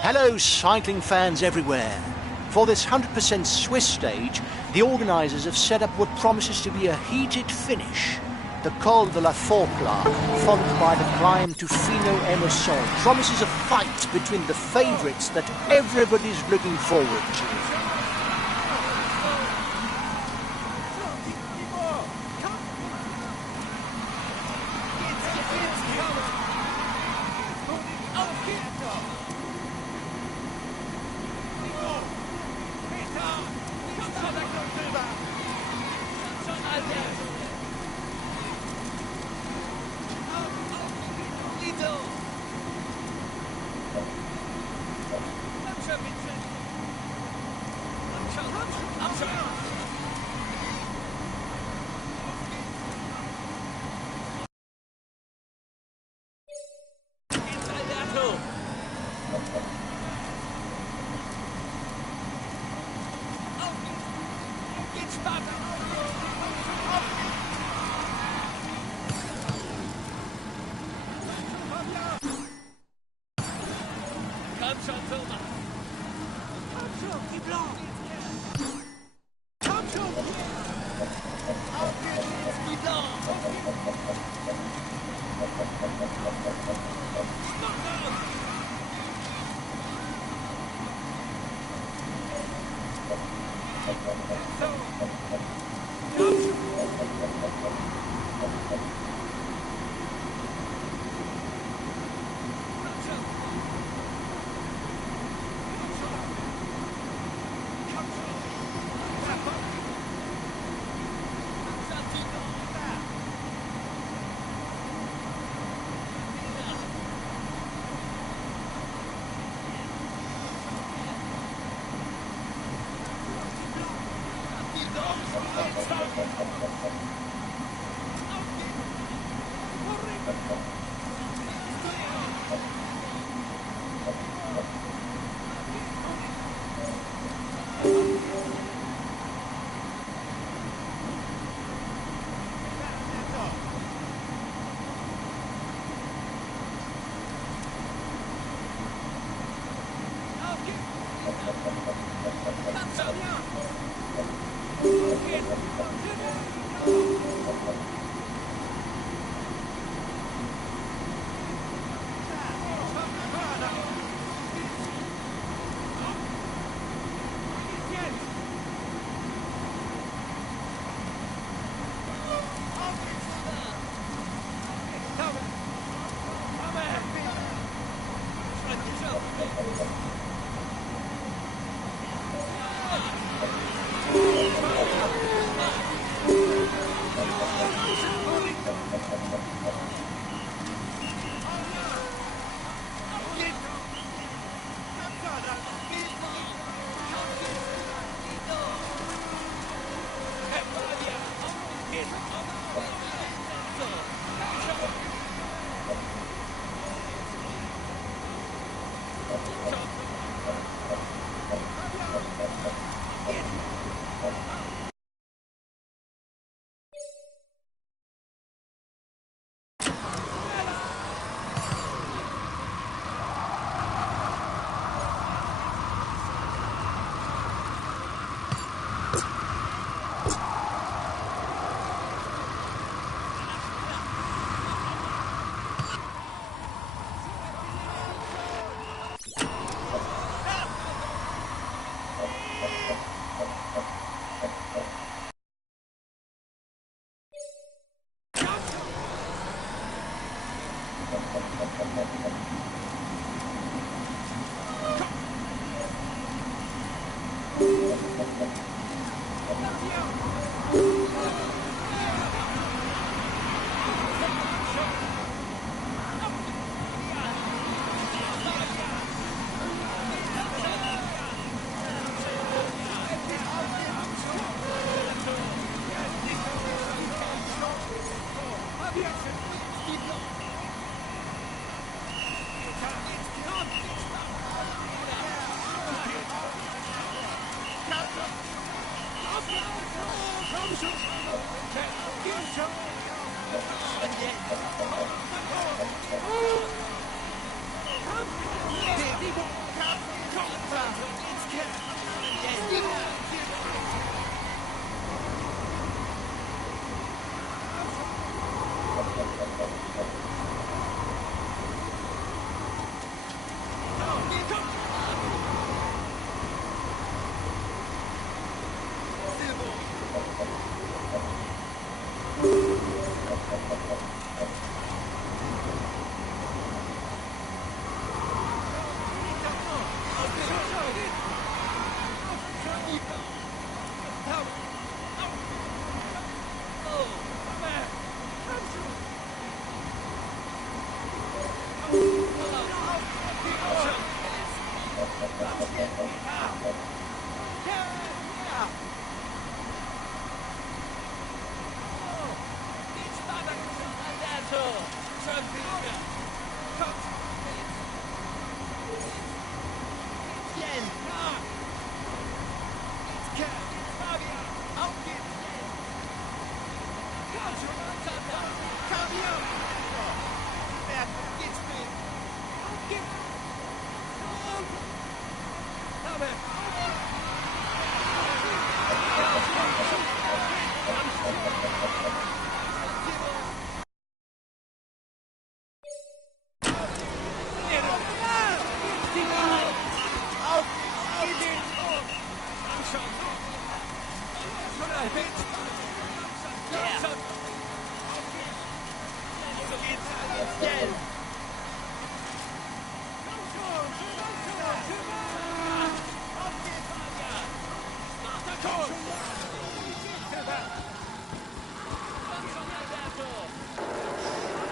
Hello, cycling fans everywhere. For this 100% Swiss stage, the organisers have set up what promises to be a heated finish. The Col de la Forclaz, followed by the climb to Fino-Emerson, promises a fight between the favourites that everybody's looking forward to.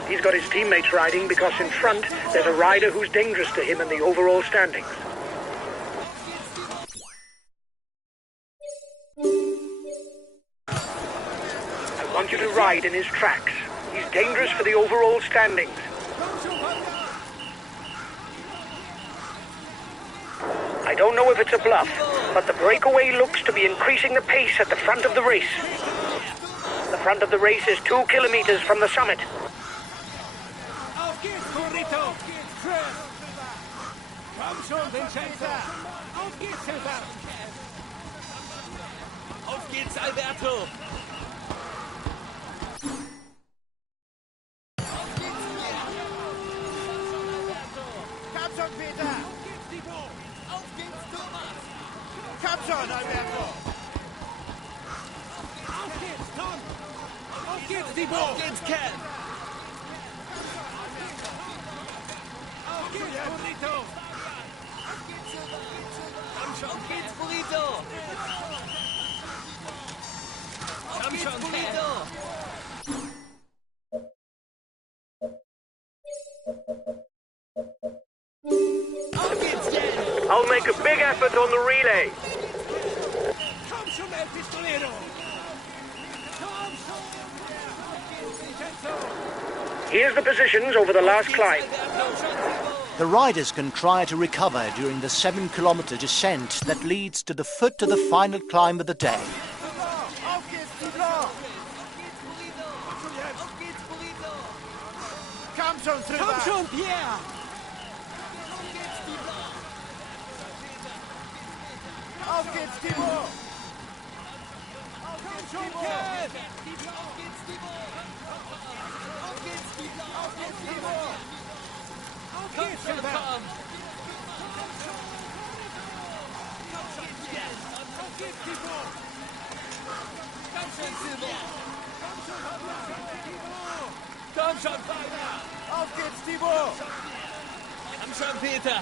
He's got his teammates riding because in front there's a rider who's dangerous to him in the overall standings. I want you to ride in his tracks. He's dangerous for the overall standings. I don't know if it's a bluff, but the breakaway looks to be increasing the pace at the front of the race. The front of the race is 2 kilometers from the summit. Auf geht's, Alberto! Komm schon, Peter! Auf geht's, Thomas! Komm schon, Alberto! Auf geht's, Tom! Auf geht's, Thibaut! Auf geht's, Ken! Auf geht's, Burrito! Komm schon, auf geht's, Burrito! Komm schon, Burrito! Auf geht's, Ken! I'll make a big effort on the relay. Komm schon, El Pistolero! Komm schon! Here's the positions over the last climb. The riders can try to recover during the 7-kilometer descent that leads to the foot of the final climb of the day. Auf geht's, Thibaut! Komm schon, Trevor! Komm schon, Pierre! Auf geht's, Thibaut! Auf geht's, Thibaut! Auf geht's, Thibaut! Auf geht's, Thibaut! Auf geht's, Thibaut! Auf geht's, Thibaut! Auf geht's, Thibaut! Komm schon, Fabia! Auf geht's, Thibaut! Komm schon, Peter!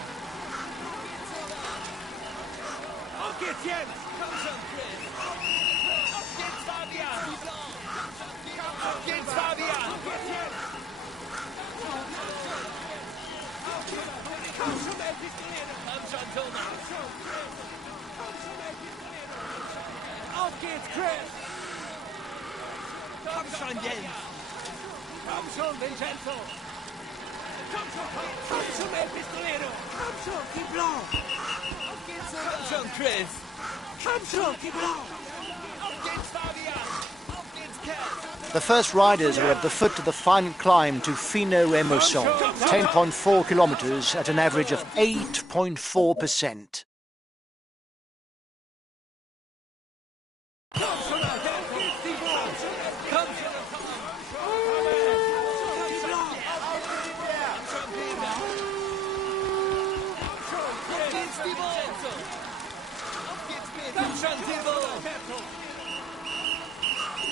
Auf geht's, Jens! Komm schon, Chris! Auf geht's, Fabian! Auf geht's, Fabian! Komm schon, El Pistolero! Komm schon, Thomas! Auf geht's, Chris! Komm schon, Jens! Komm schon, Vincenzo! Komm schon, El Pistolero! Komm schon, Thibaut! Auf geht's, Komm schon, Chris! Komm schon, Thibaut! Auf geht's, Fabian! Auf geht's, Ken! The first riders are at the foot of the final climb to Fino Emotion, 10.4 kilometers at an average of 8.4%.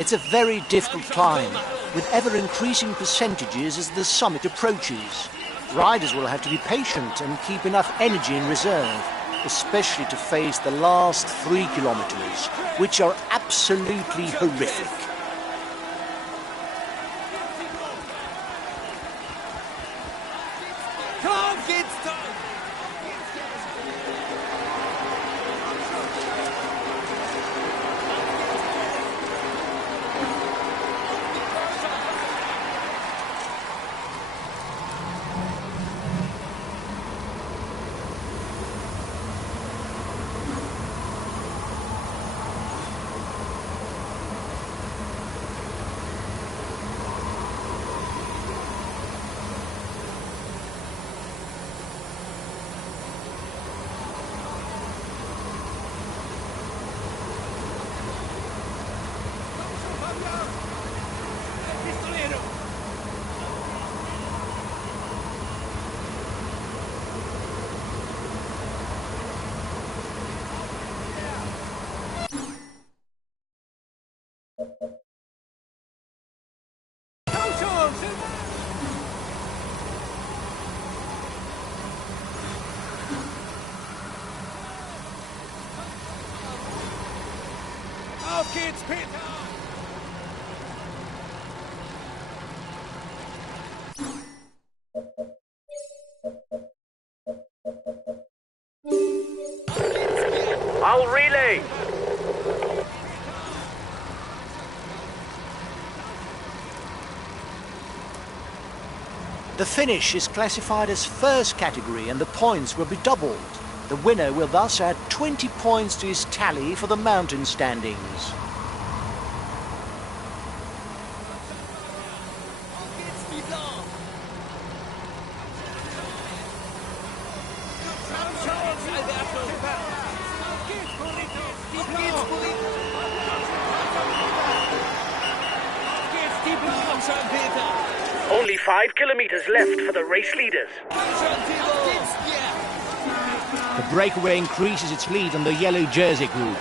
It's a very difficult climb, with ever-increasing percentages as the summit approaches. Riders will have to be patient and keep enough energy in reserve, especially to face the last 3 kilometers, which are absolutely horrific. Komm, geht's, Tom! Auf geht's, Peter! I'll relay. The finish is classified as first category and the points will be doubled. The winner will thus add 20 points to his tally for the mountain standings. Only 5 kilometers left for the race leaders. The breakaway increases its lead on the yellow jersey group.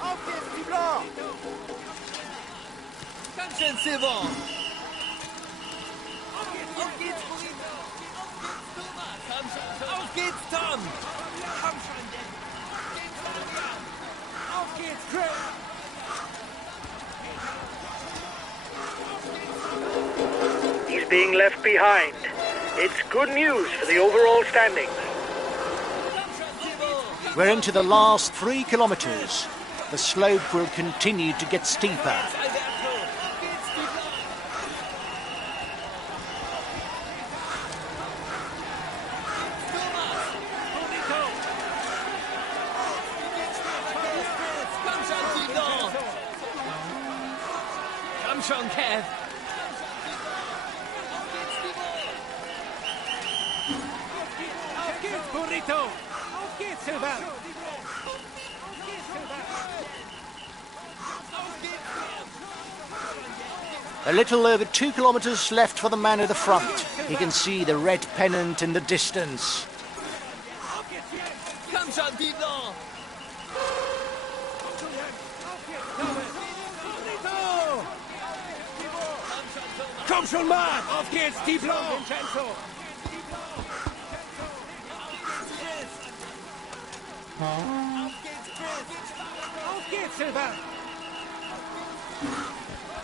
Auf geht's, die Blanc! Ganz schön, Silvan! Auf geht's, Burrito! Auf geht's, Tom! Komm schon, denn! Auf geht's, Chris! He's being left behind. It's good news for the overall standings. We're into the last 3 kilometers. The slope will continue to get steeper. Komm schon, Kev! Auf geht's, Burrito! Auf geht's, Silvan! A little over 2 kilometers left for the man at the front. He can see the red pennant in the distance. Komm schon, die Blanc! Komm schon, Mann! Auf geht's, die Blanc! Vincenzo! Auf geht's, Chris! Auf geht's, Silvan!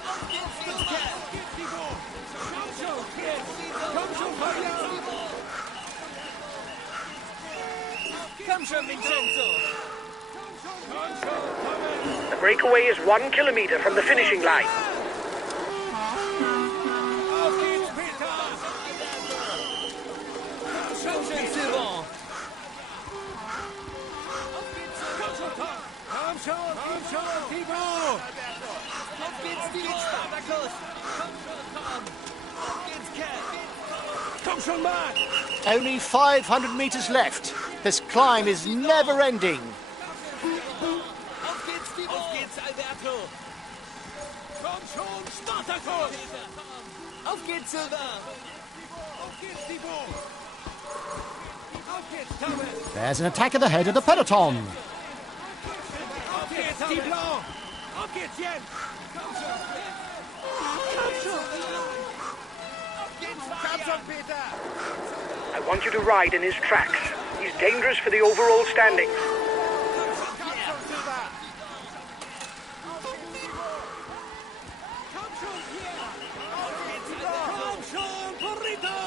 Auf geht's, Thibaut! Komm schon, Chris! Komm schon, Fabian! Komm schon, Vincenzo! Komm schon, The breakaway is 1 kilometer from the finishing line. Auf geht's, Peter! Komm schon, Silvan! Komm schon, Thibaut! Auf geht's, die Spartacus! Komm schon, Tom! Auf geht's, Kev! Komm schon, Mann! Only 500 meters left. This climb is never ending. Auf geht's, Thibaut! Auf geht's, Alberto! Komm schon, Spartacus! Auf geht's, Silvan! Auf geht's, Thibaut! Auf geht's, Thomas! There's an attack at the head of the peloton. Auf geht's, die Blanc! Auf geht's, Jens! Komm schon! Komm schon! Auf geht's, komm schon, Peter! I want you to ride in his tracks. He's dangerous for the overall standings. Komm schon, Silvan! Komm schon, Pierre! Auf geht's, die Blanc! Komm schon, Burrito!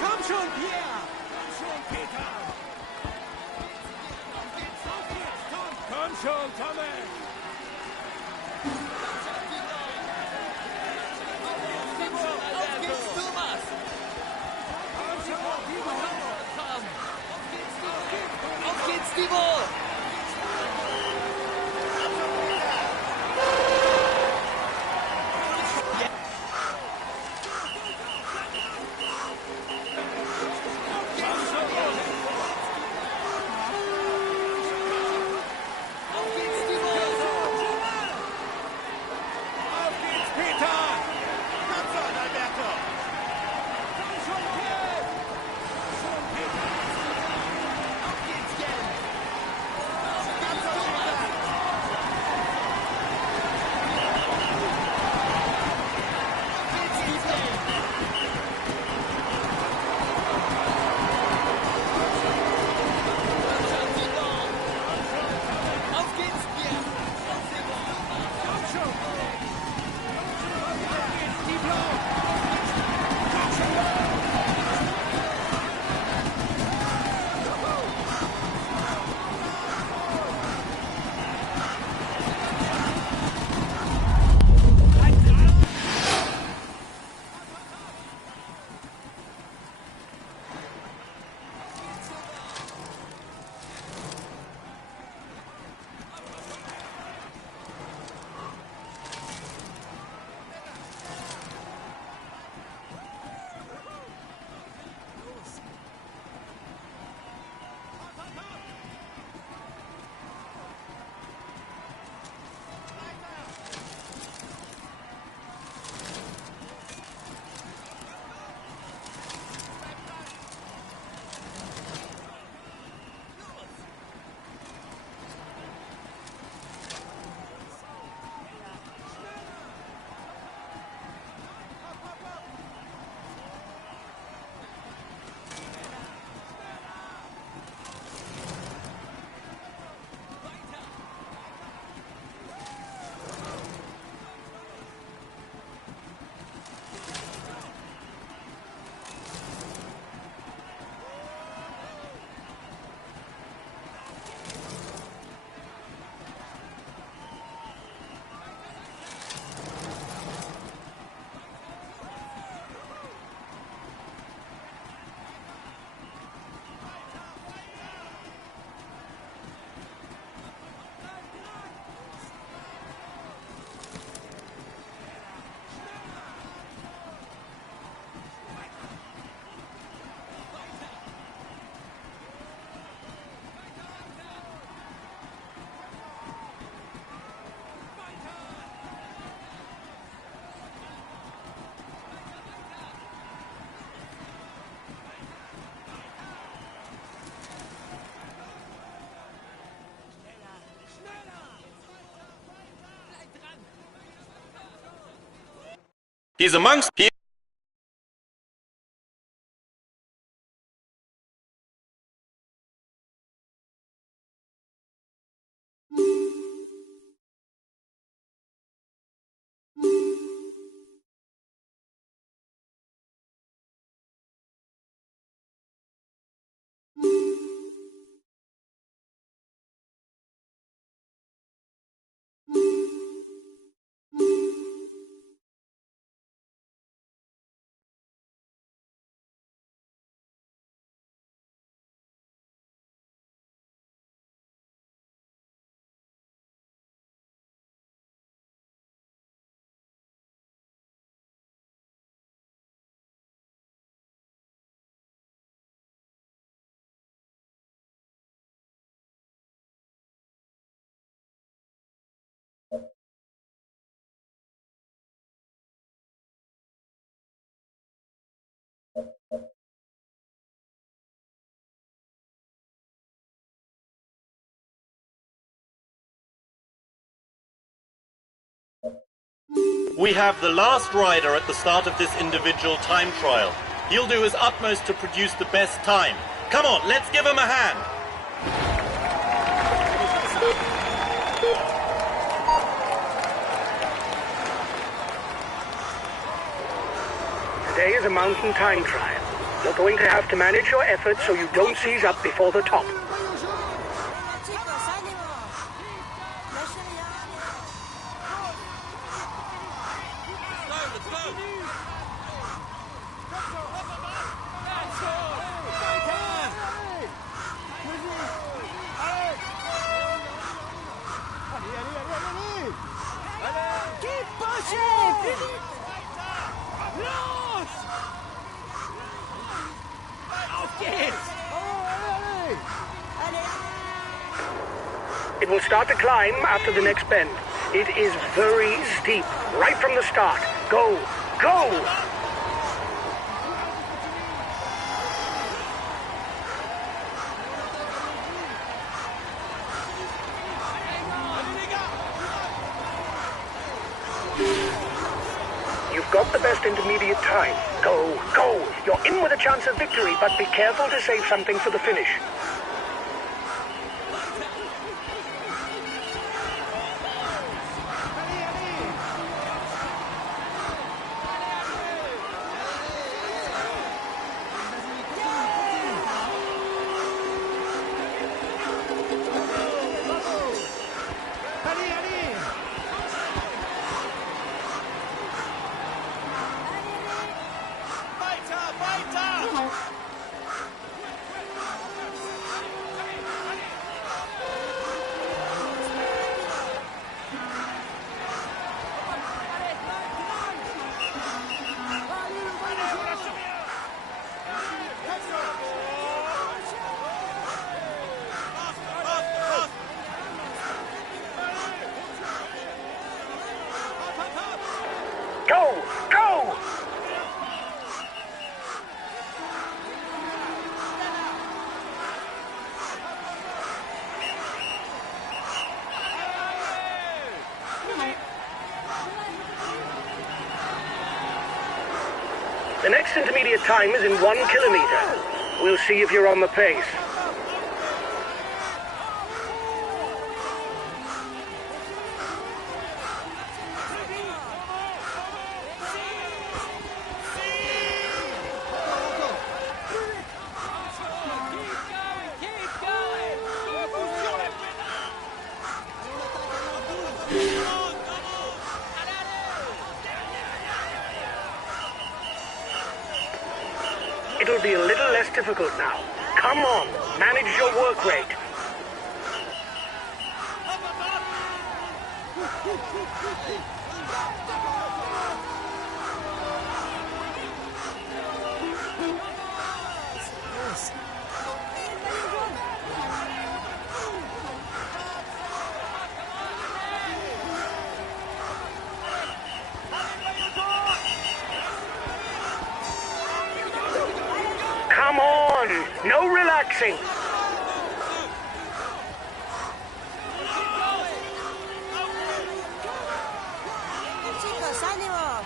Komm schon, Pierre! Komm schon, Peter! Komm schon, Thomas! Auf geht's, Thomas! Komm schon, He's amongst people. We have the last rider at the start of this individual time trial. He'll do his utmost to produce the best time. Come on, let's give him a hand. Today is a mountain time trial. You're going to have to manage your efforts so you don't seize up before the top. Los! Auf geht's! It will start to climb after the next bend. It is very steep, right from the start. Go! Go! You've got the best intermediate time. Go! Go! You're in with a chance of victory, but be careful to save something for the finish. Go! Go! The next intermediate time is in 1 kilometer. We'll see if you're on the pace. It'll be a little less difficult now. Come on, manage your work rate. Come on, no relaxing. Chicos, ánimo.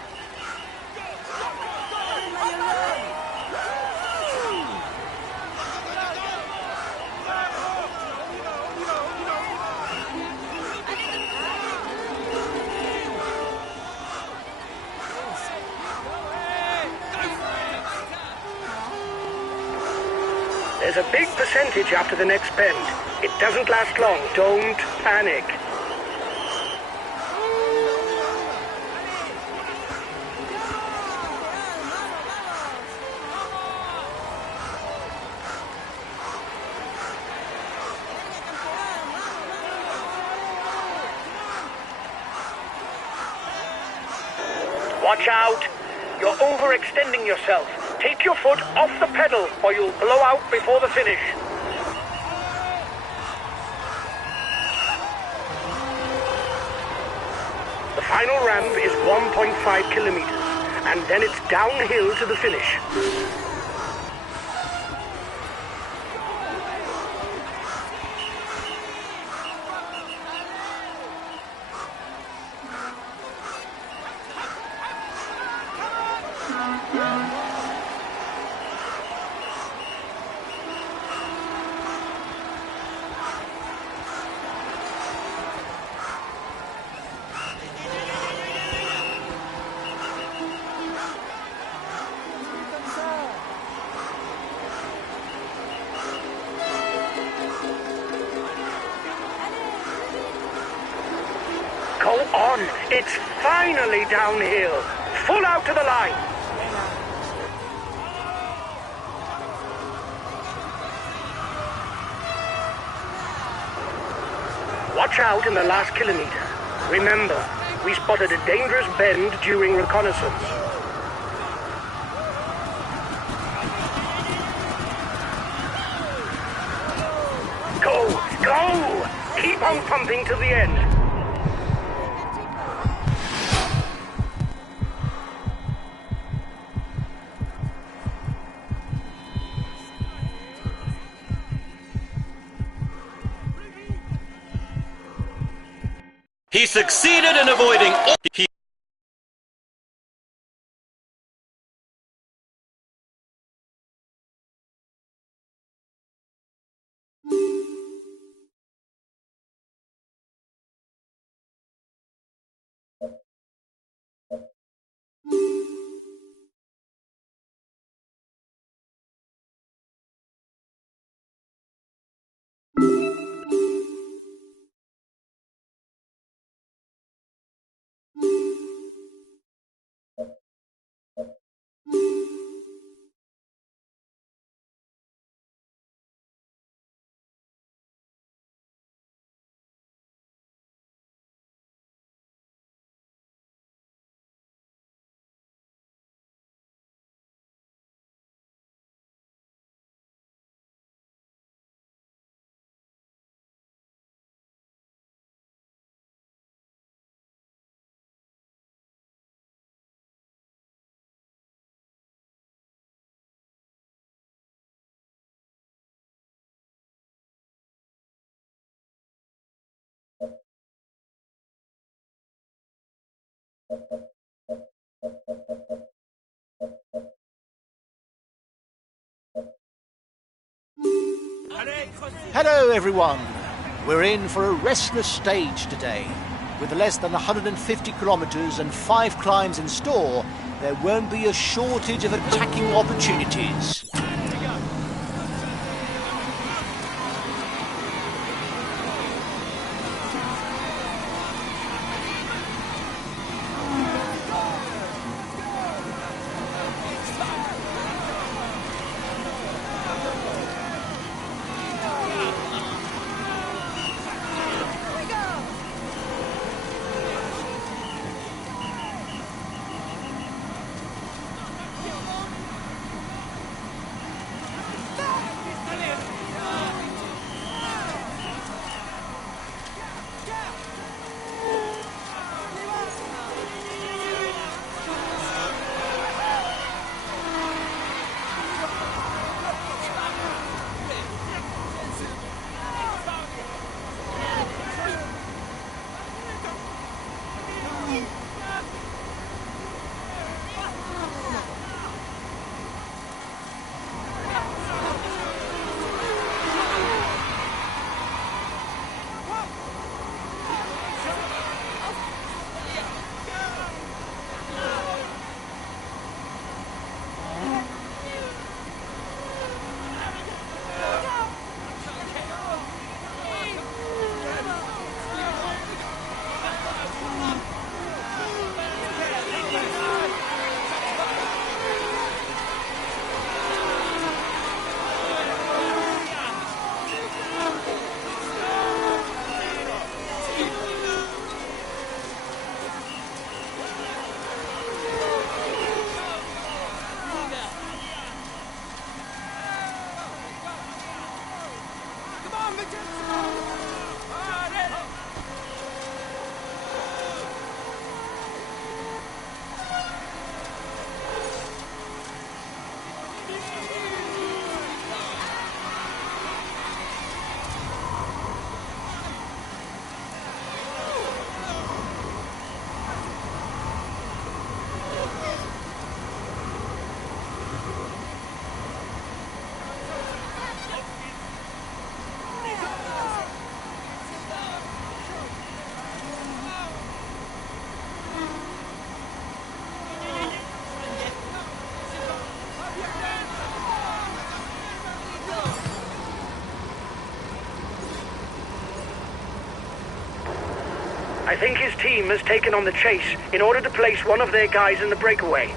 There's a big percentage after the next bend. It doesn't last long. Don't panic. Watch out! You're overextending yourself. Take your foot off the pedal or you'll blow out before the finish. The final ramp is 1.5 kilometers, and then it's downhill to the finish. Go on, it's finally downhill. Full out to the line. Watch out in the last kilometer. Remember, We spotted a dangerous bend during reconnaissance. Go! Go! Keep on pumping to the end. He succeeded in avoiding all... Hello everyone! We're in for a restless stage today. With less than 150 kilometers and 5 climbs in store, there won't be a shortage of attacking opportunities. I think his team has taken on the chase in order to place one of their guys in the breakaway.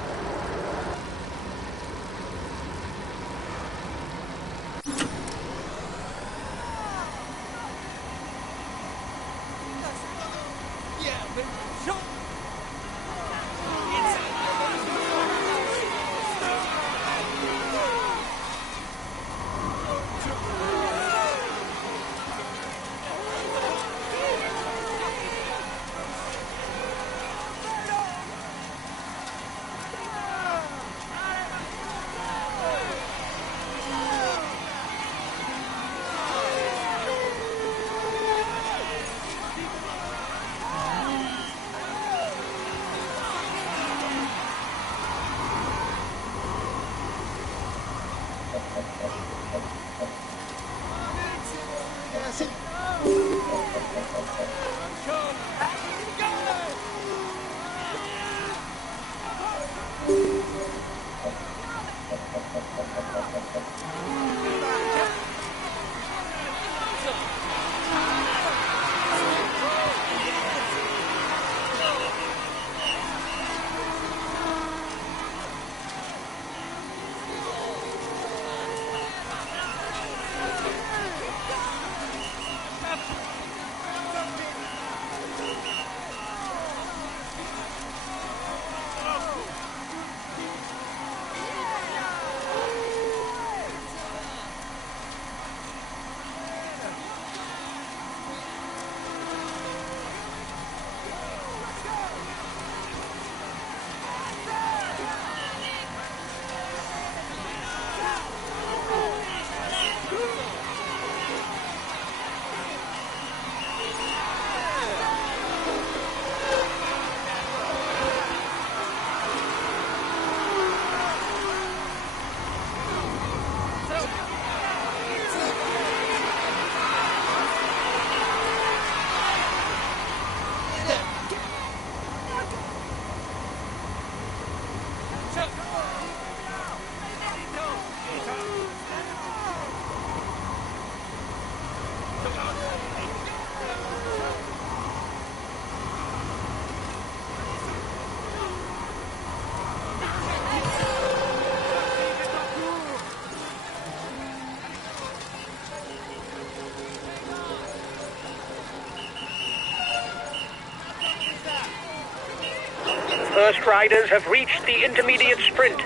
First riders have reached the intermediate sprint.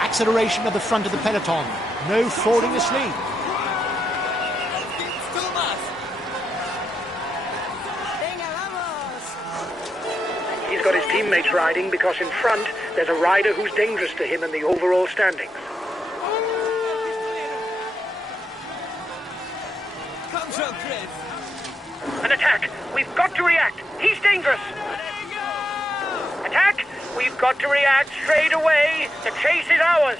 Acceleration of the front of the peloton. No falling asleep. Venga, vamos. He's got his teammates riding because in front there's a rider who's dangerous to him in the overall standings. Come on, Chris. An attack! We've got to react! He's dangerous! Attack! We've got to react straight away! The chase is ours!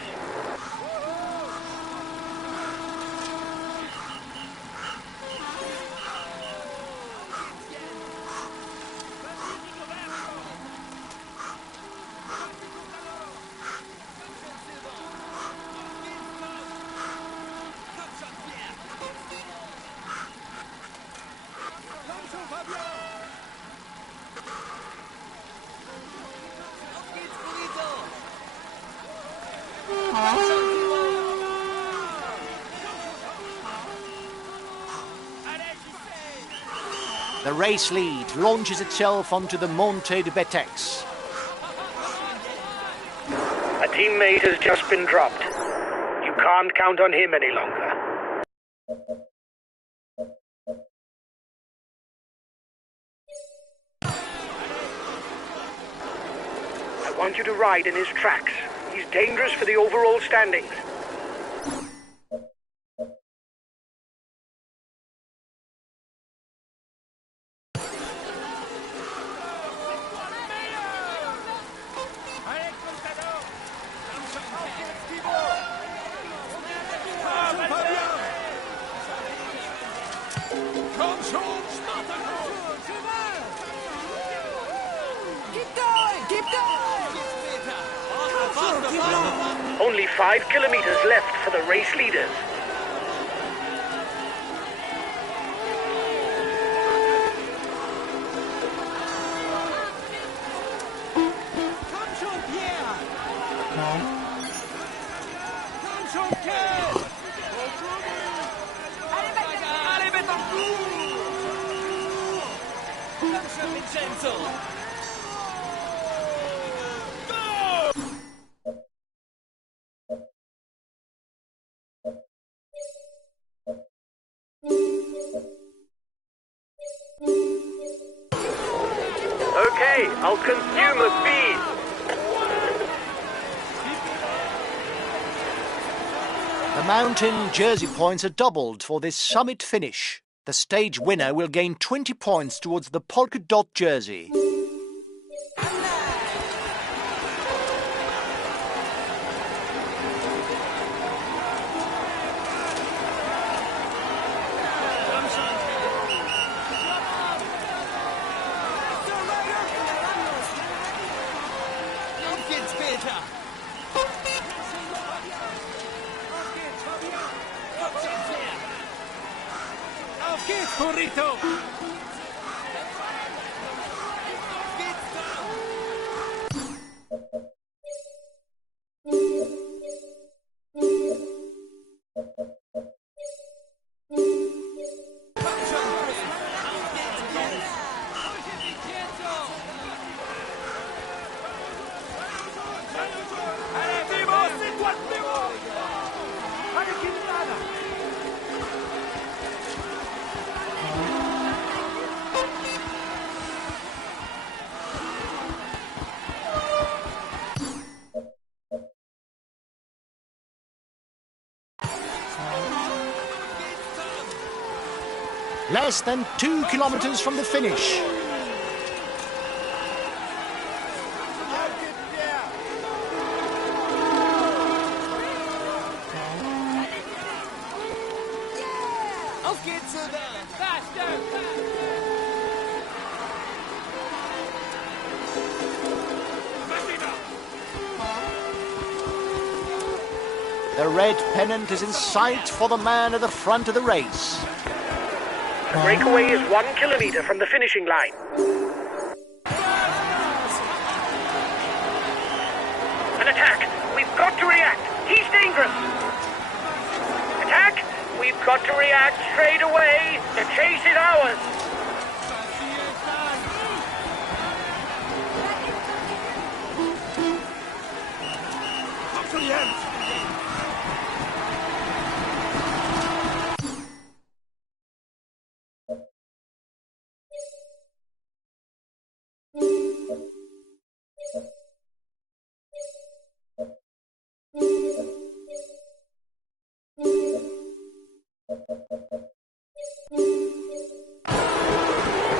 The race lead launches itself onto the Monte de Betex. A teammate has just been dropped. You can't count on him any longer. want you to ride in his tracks. He's dangerous for the overall standings. Only 5 kilometers left for the race leaders. Okay, I'll consume a feed. The mountain jersey points are doubled for this summit finish. The stage winner will gain 20 points towards the polka dot jersey. Less than 2 kilometers from the finish. Auf geht's, faster! The red pennant is in sight for the man at the front of the race. The breakaway is 1 kilometer from the finishing line. An attack! We've got to react! He's dangerous! Attack! We've got to react straight away! The chase is ours!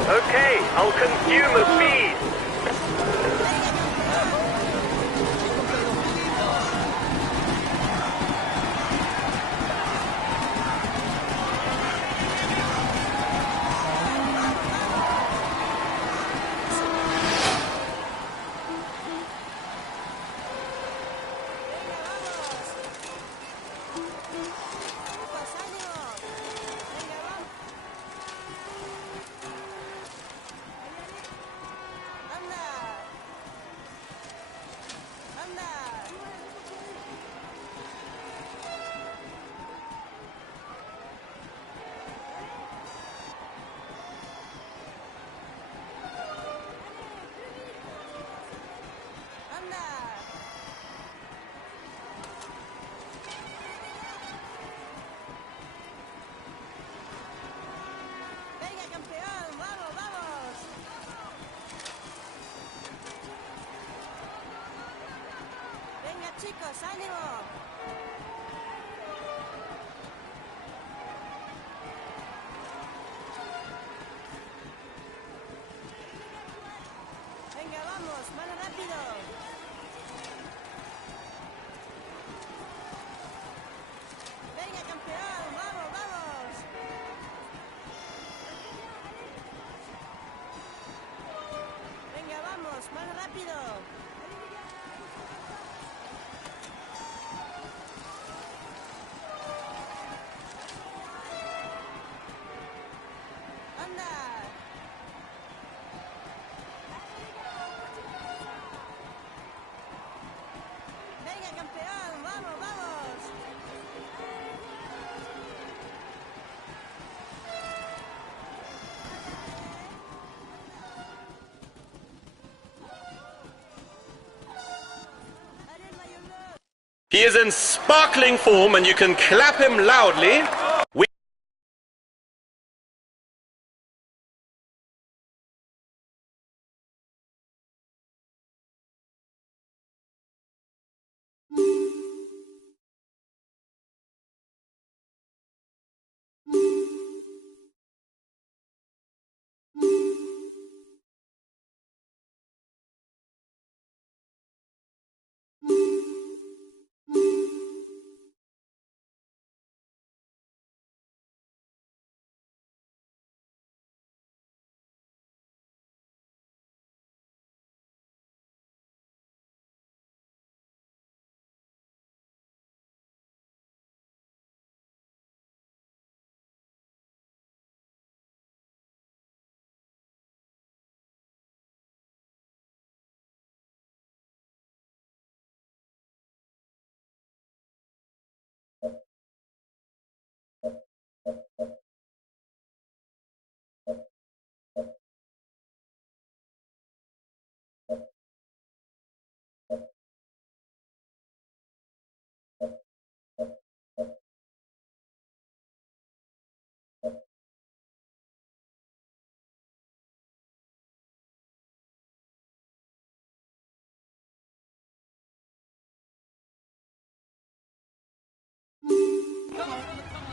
Okay, I'll consume a feed. chicos, ánimo. Venga, vamos, más rápido. Venga, campeón, vamos, vamos. Venga, vamos, más rápido. Anda. Venga, campeón, vamos, vamos. He is in sparkling form and you can clap him loudly.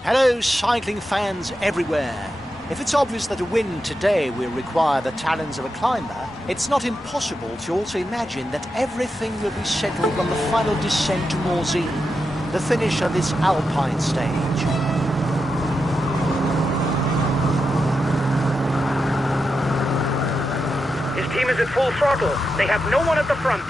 Hello, cycling fans everywhere. If it's obvious that to win today will require the talents of a climber, it's not impossible to also imagine that everything will be settled on the final descent to Morzine, the finish of this alpine stage. His team is at full throttle. They have no one at the front.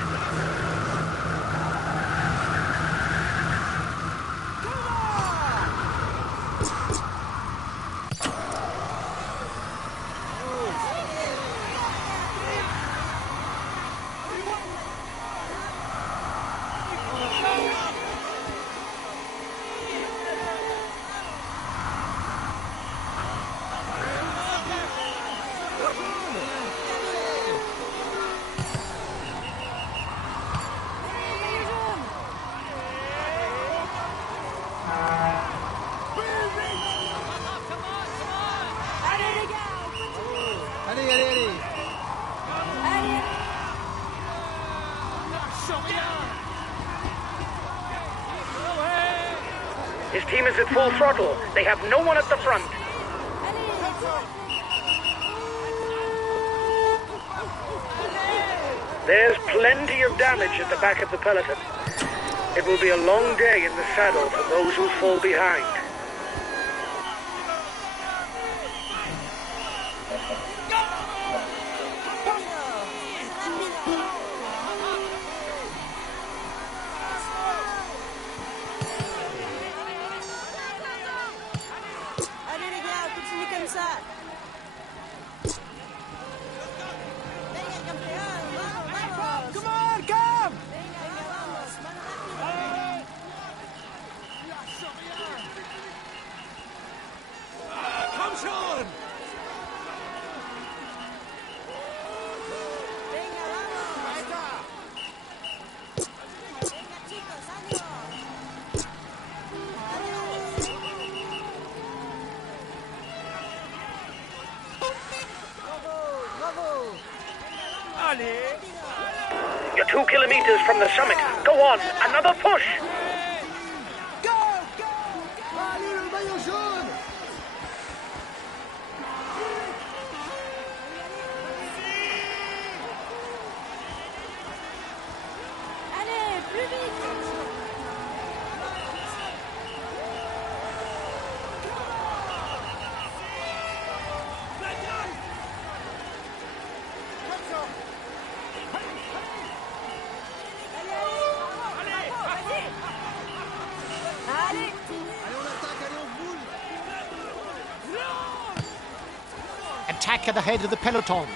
His team is at full throttle. They have no one at the front. There's plenty of damage at the back of the peloton. It will be a long day in the saddle for those who fall behind. Come on, come! Come, Sean! Allez! You're 2 kilometers from the summit. Go on, another push. Allez, le maillot jaune! Allez, plus vite! Allez! Allez, on attaque, allez, on roule! Attack at the head of the peloton.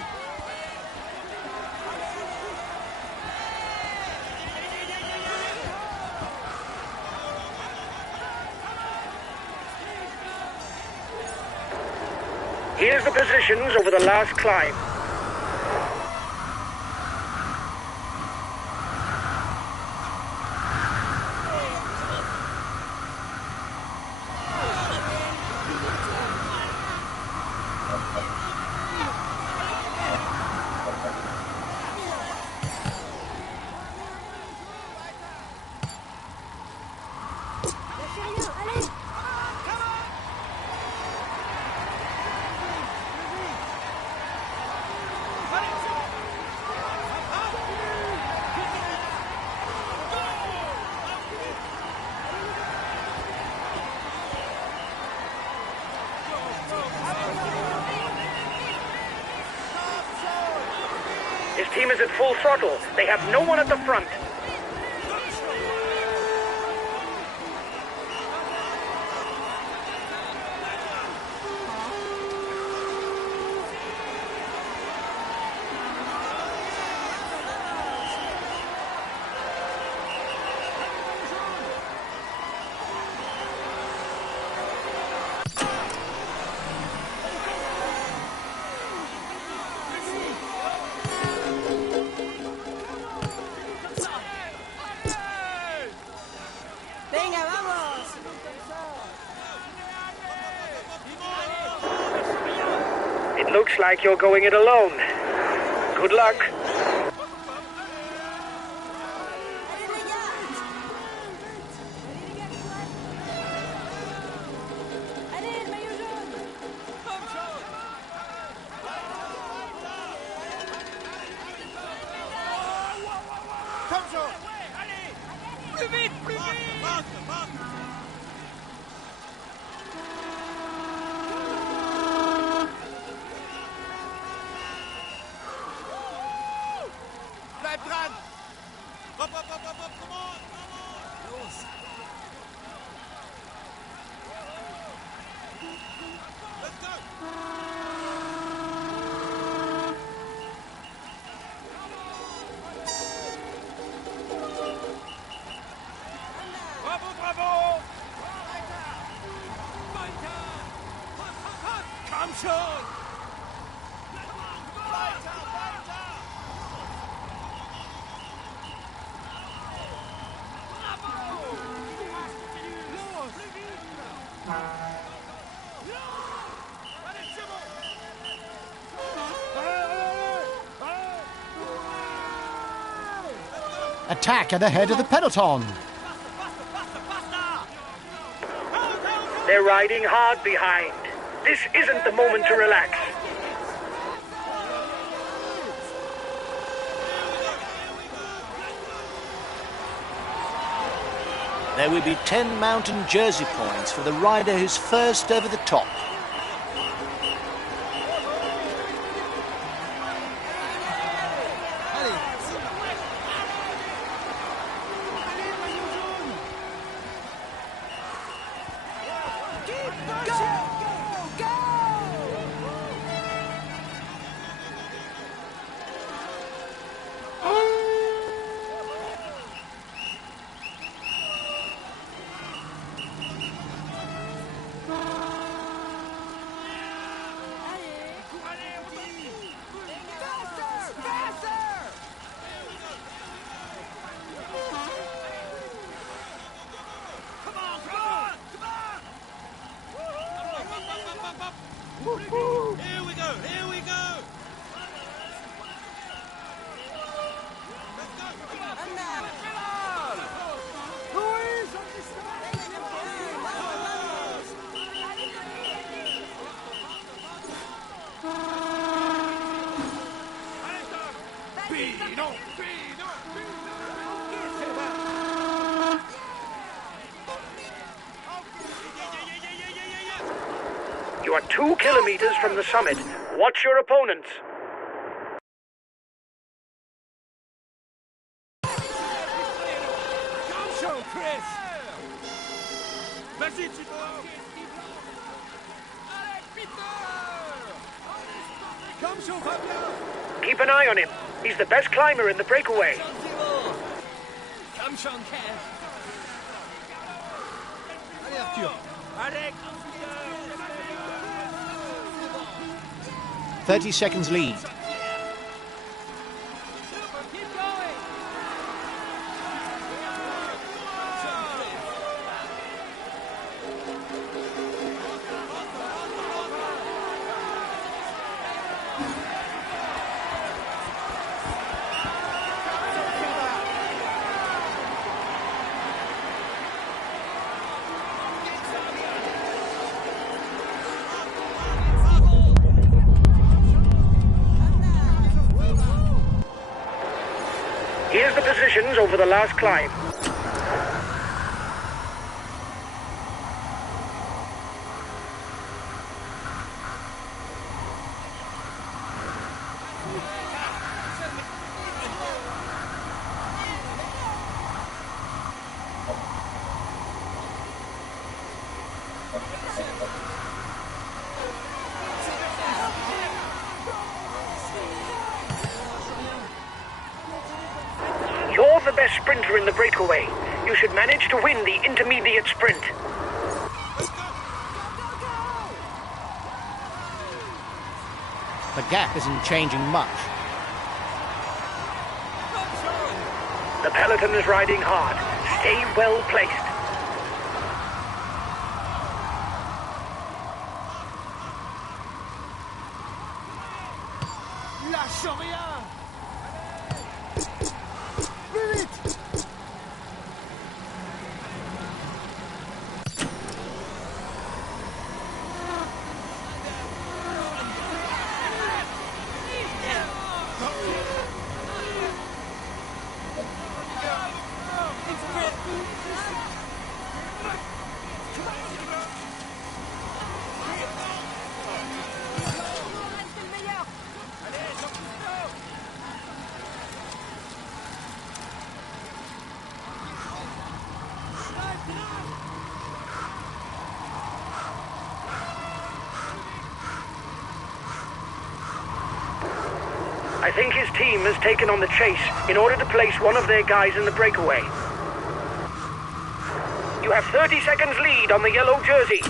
Here's the positions over the last climb. Allez! His team is at full throttle. They have no one at the front. Venga, vamos! It looks like you're going it alone. Good luck. Allez, les gars! Allez, le maillot jaune! Comme jaune! Allez! Plus vite, plus vite! Bleib dran! Hop, hop, hop, hop, hop, come on, come on! Los! Let's go! Bravo, bravo! Weiter! Weiter! Komm schon! Weiter, weiter! Attack at the head of the peloton. They're riding hard behind. This isn't the moment to relax. There will be 10 mountain jersey points for the rider who's first over the top. Here we go, here we go! Let's go! You are 2 kilometers from the summit. Watch your opponents. Come show, Chris! Vas-y, Thibaut! Come show, Fabien! Keep an eye on him. He's the best climber in the breakaway. Come show, Ken! Allez, Arthur! Allez! 30 seconds lead. Keep going! Here's the positions over the last climb. You're the best sprinter in the breakaway. You should manage to win the intermediate sprint. The gap isn't changing much. The peloton is riding hard. Stay well placed. Lâche rien! Plus vite! I think his team has taken on the chase in order to place one of their guys in the breakaway. You have 30 seconds lead on the yellow jersey.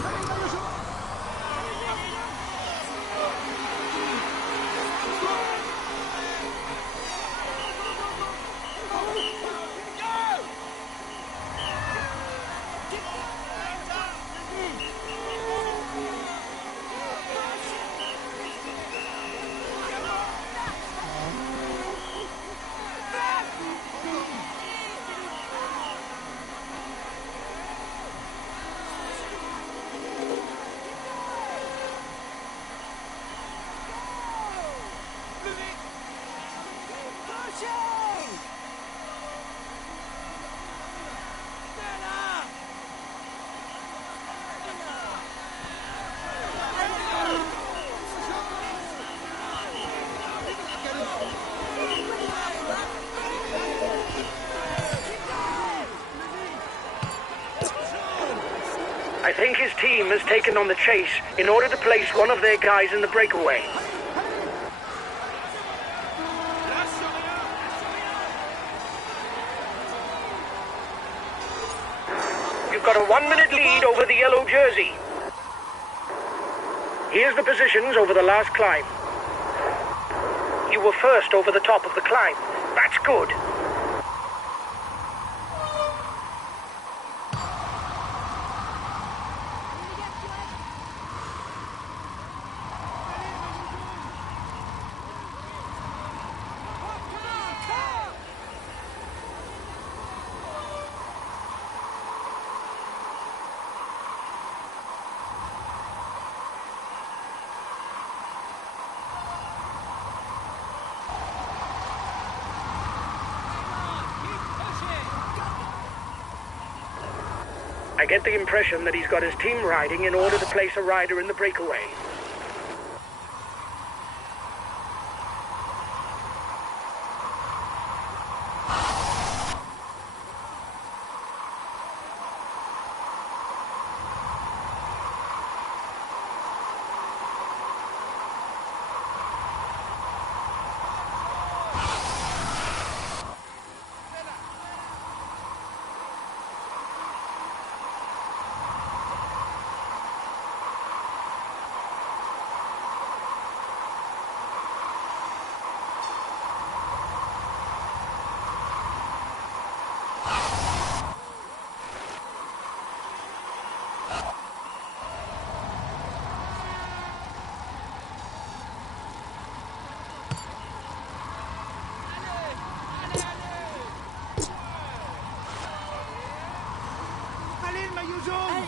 I think his team has taken on the chase in order to place one of their guys in the breakaway. You've got a 1-minute lead over the yellow jersey. Here's the positions over the last climb. You were first over the top of the climb. That's good. I get the impression that he's got his team riding in order to place a rider in the breakaway. Allez, le maillot jaune!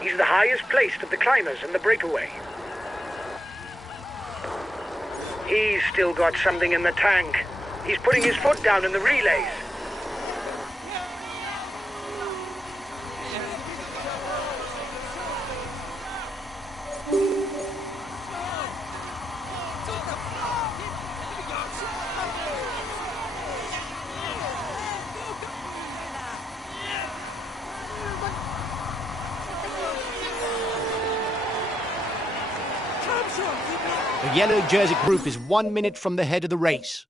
He's the highest placed of the climbers in the breakaway. He's still got something in the tank. He's putting his foot down in the relays. The yellow jersey group is 1 minute from the head of the race.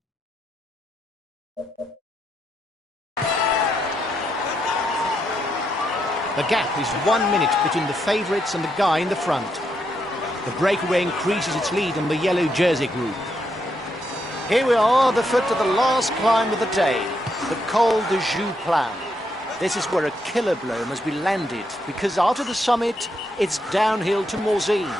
The gap is 1 minute between the favourites and the guy in the front. The breakaway increases its lead on the yellow jersey group. Here we are, the foot of the last climb of the day, the Col de Joux-Plane. This is where a killer blow must be landed, because after the summit, it's downhill to Morzine.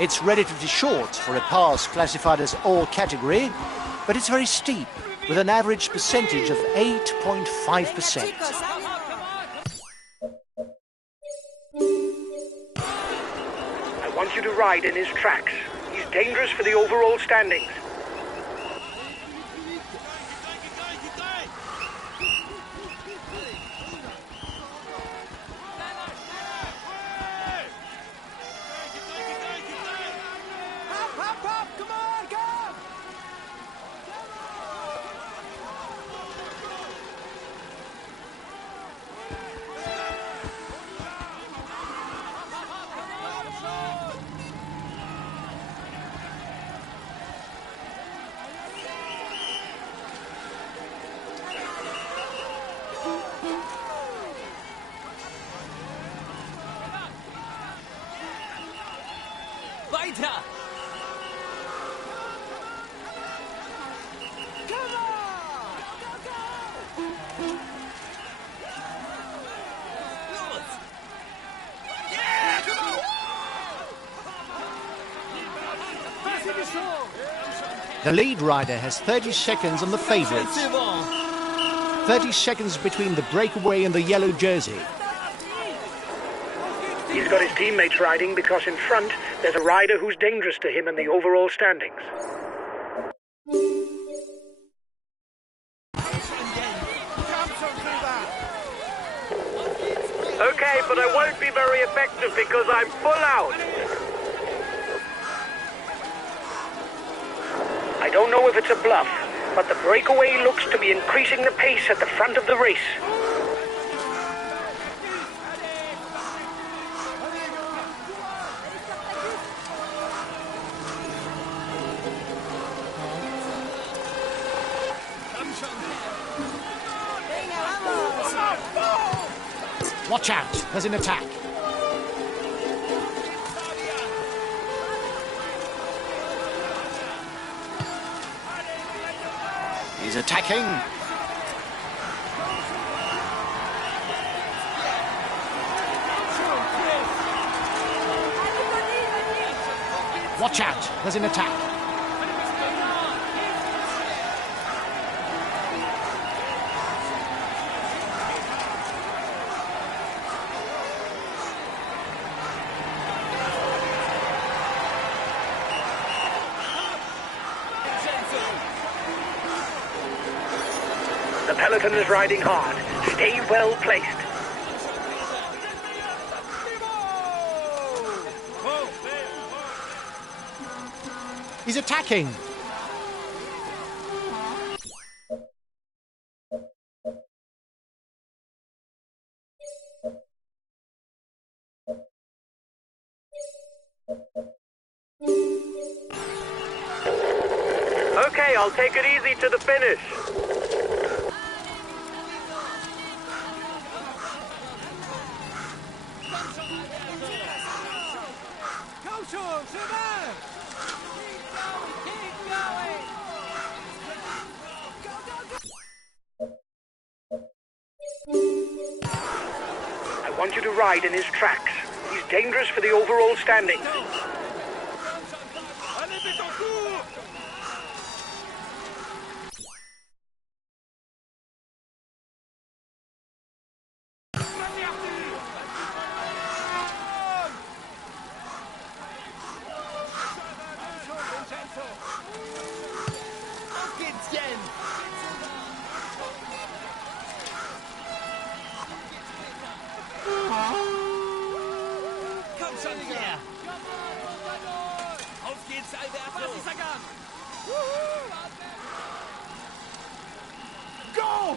It's relatively short for a pass classified as all category, but it's very steep, with an average percentage of 8.5%. I want you to ride in his tracks. He's dangerous for the overall standings. The lead rider has 30 seconds on the favourites. 30 seconds between the breakaway and the yellow jersey. He's got his teammates riding because in front there's a rider who's dangerous to him in the overall standings. Okay, but I won't be very effective because I'm full out. I don't know if it's a bluff, but the breakaway looks to be increasing the pace at the front of the race. Watch out, there's an attack. He's attacking. Watch out, there's an attack. The peloton is riding hard. Stay well placed. He's attacking. Okay, I'll take it easy to the finish. I want you to ride in his tracks. He's dangerous for the overall standing. Go!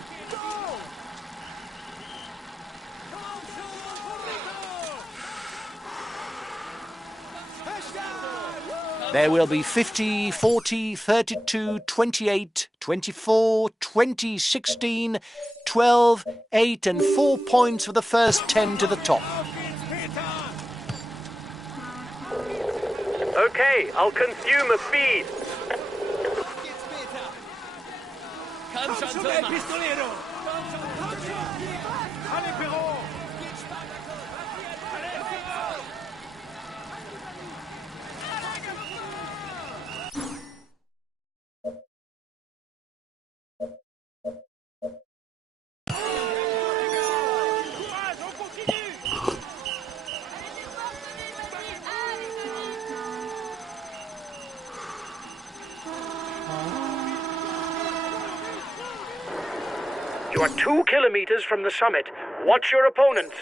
There will be 50, 40, 32, 28, 24, 20, 16, 12, 8 and 4 points for the first 10 to the top. Okay, I'll consume a feed. Komm schon, Pistolero! Allez, Perrault! You are 2 kilometers from the summit. Watch your opponents.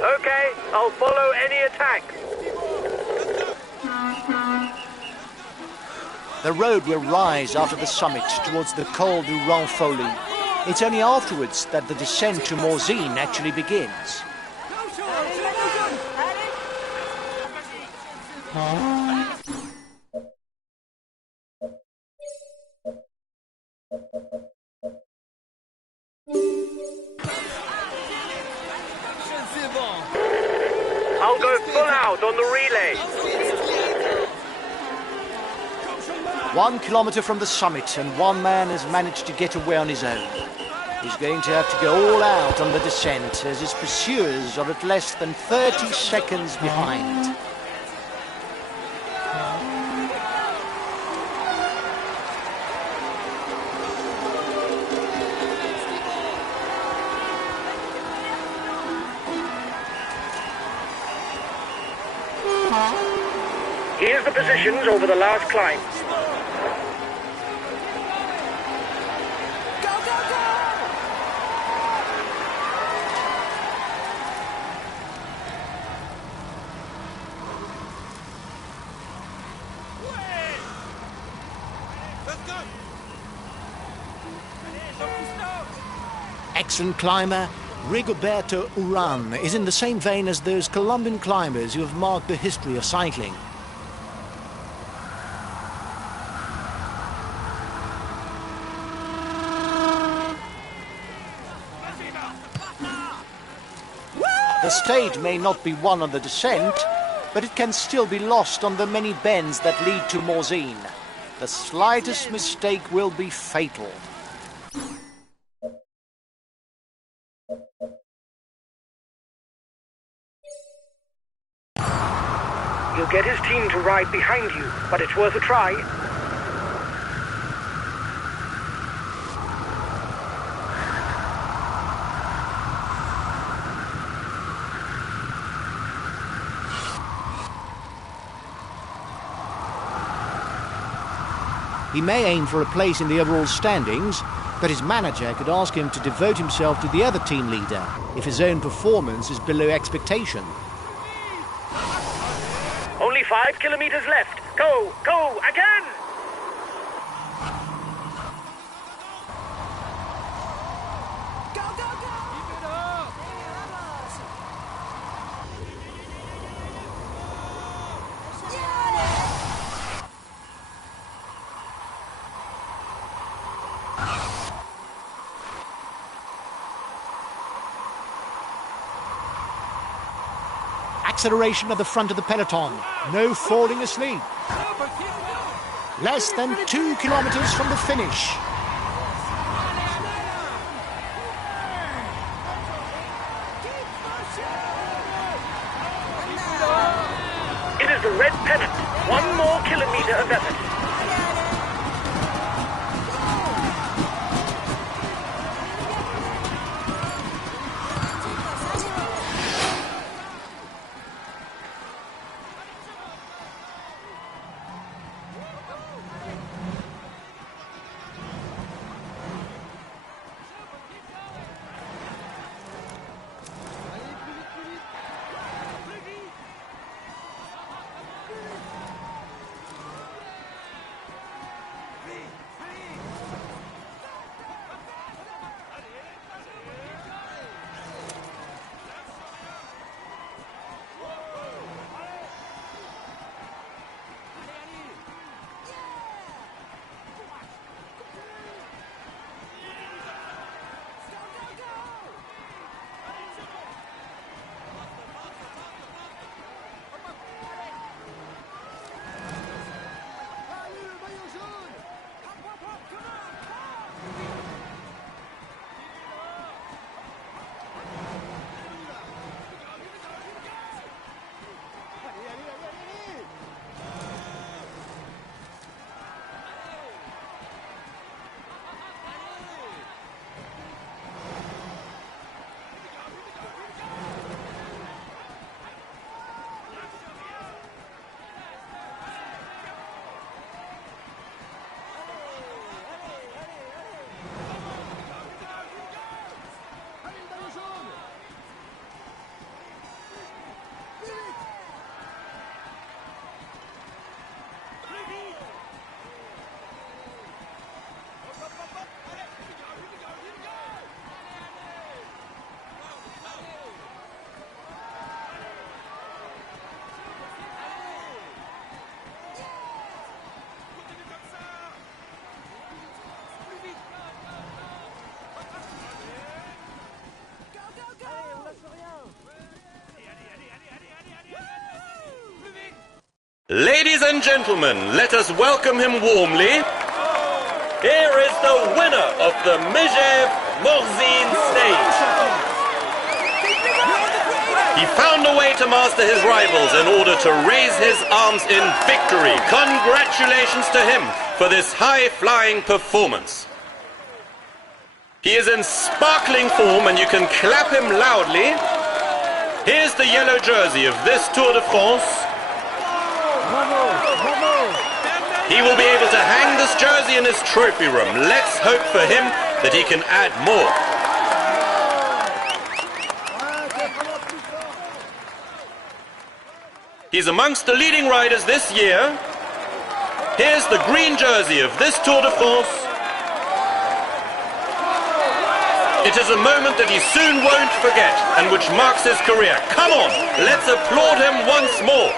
Okay, I'll follow any attacks. The road will rise after the summit towards the Col du Renfoli. It's only afterwards that the descent to Morzine actually begins. Watch 1 kilometre from the summit, and one man has managed to get away on his own. He's going to have to go all out on the descent, as his pursuers are at less than 30 seconds behind. Here's the positions over the last climb. Go, go, go! Let's go! Excellent climber, Rigoberto Urán is in the same vein as those Colombian climbers who have marked the history of cycling. The stage may not be won on the descent, but it can still be lost on the many bends that lead to Morzine. The slightest mistake will be fatal. You'll get his team to ride behind you, but it's worth a try. He may aim for a place in the overall standings, but his manager could ask him to devote himself to the other team leader if his own performance is below expectation. Only 5 kilometers left. Go, go, again! Go, go, go! Keep it up! Acceleration at the front of the peloton. No falling asleep. Less than 2 kilometers from the finish. It is the red pennant. 1 more kilometer of effort. Ladies and gentlemen, let us welcome him warmly. Here is the winner of the Mijev Morzine stage. He found a way to master his rivals in order to raise his arms in victory. Congratulations to him for this high-flying performance. He is in sparkling form and you can clap him loudly. Here's the yellow jersey of this Tour de France. He will be able to hang this jersey in his trophy room. Let's hope for him that he can add more. He's amongst the leading riders this year. Here's the green jersey of this Tour de France. It is a moment that he soon won't forget and which marks his career. Come on, let's applaud him once more.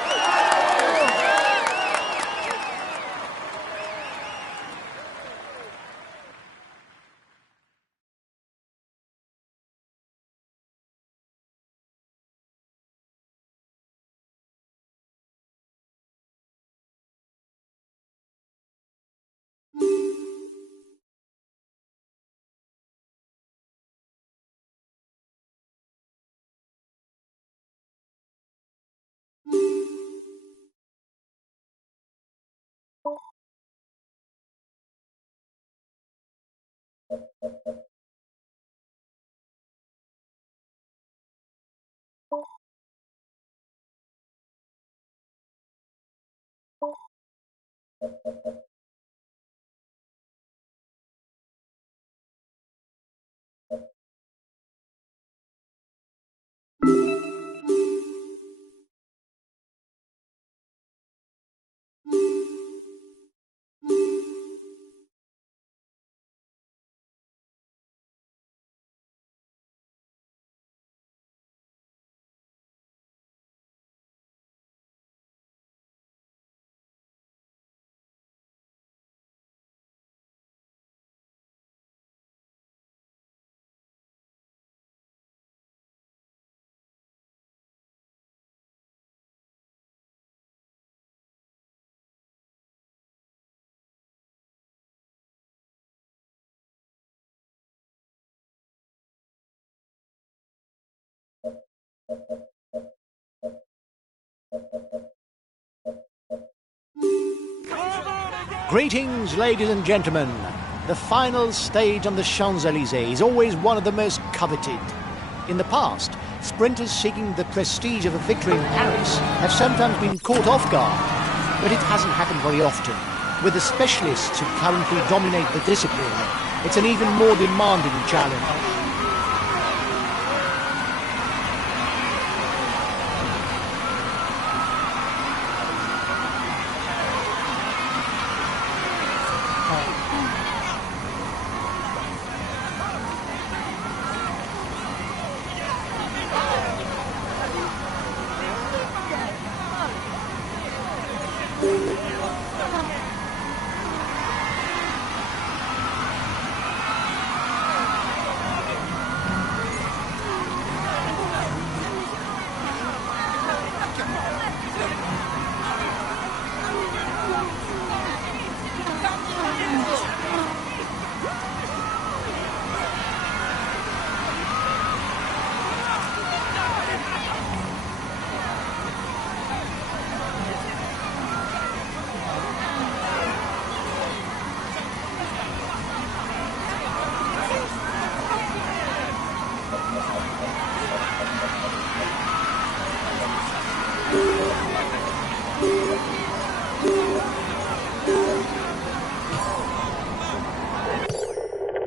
Greetings, ladies and gentlemen. The final stage on the Champs-Élysées is always one of the most coveted. In the past, sprinters seeking the prestige of a victory in Paris have sometimes been caught off guard, but it hasn't happened very often. With the specialists who currently dominate the discipline, it's an even more demanding challenge.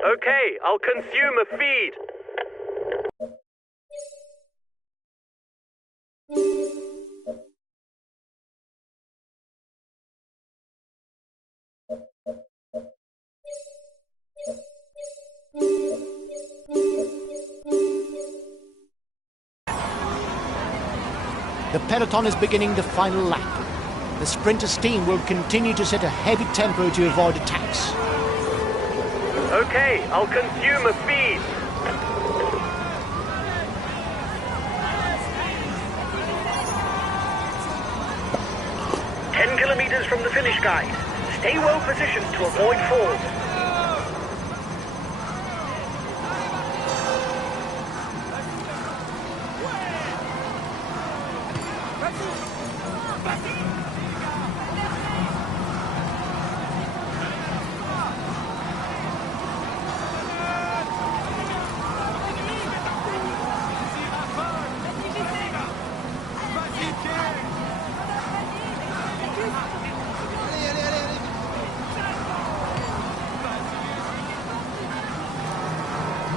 Okay, I'll consume a feed. The peloton is beginning the final lap. The sprinter's team will continue to set a heavy tempo to avoid attacks. Okay, I'll consume a feed. kilometers from the finish, guys. Stay well positioned to avoid falls.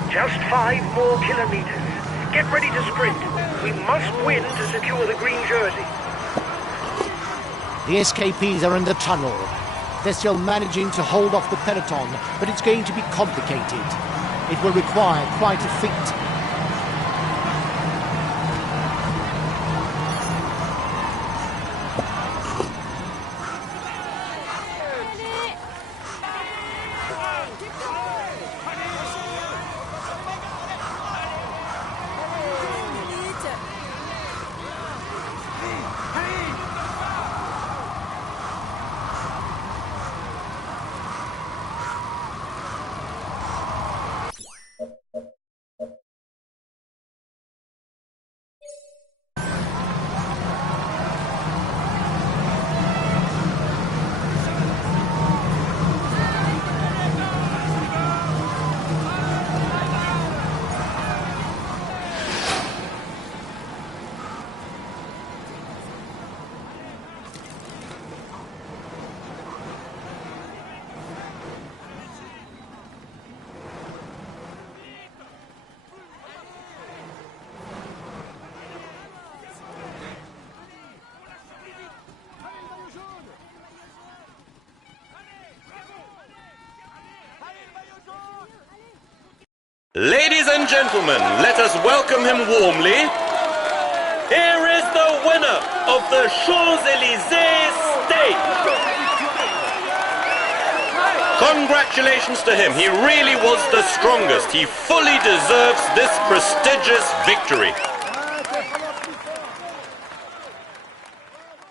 Just 5 more kilometers. Get ready to sprint. We must win to secure the green jersey. The SKPs are in the tunnel. They're still managing to hold off the peloton, but it's going to be complicated. It will require quite a feat. Ladies and gentlemen, let us welcome him warmly. Here is the winner of the Champs-Élysées Stakes. Congratulations to him. He really was the strongest. He fully deserves this prestigious victory.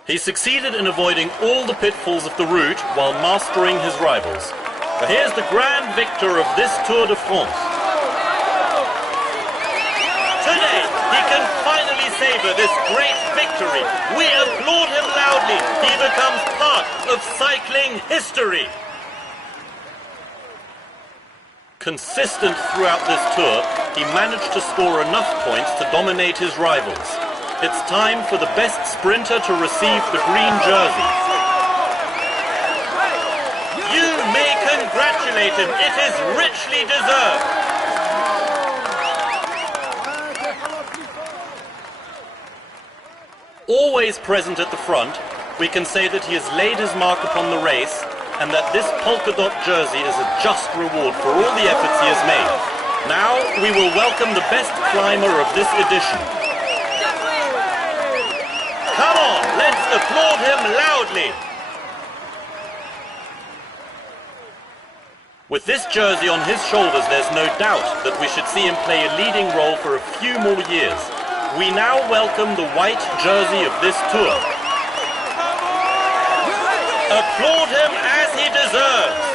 He succeeded in avoiding all the pitfalls of the route while mastering his rivals. But here's the grand victor of this Tour de France. Today, he can finally savor this great victory. We applaud him loudly. He becomes part of cycling history. Consistent throughout this tour, he managed to score enough points to dominate his rivals. It's time for the best sprinter to receive the green jersey. You may congratulate him. It is richly deserved. Always present at the front, we can say that he has laid his mark upon the race and that this polka dot jersey is a just reward for all the efforts he has made. Now we will welcome the best climber of this edition. Come on, let's applaud him loudly. With this jersey on his shoulders, there's no doubt that we should see him play a leading role for a few more years. We now welcome the white jersey of this tour. Applaud him as he deserves.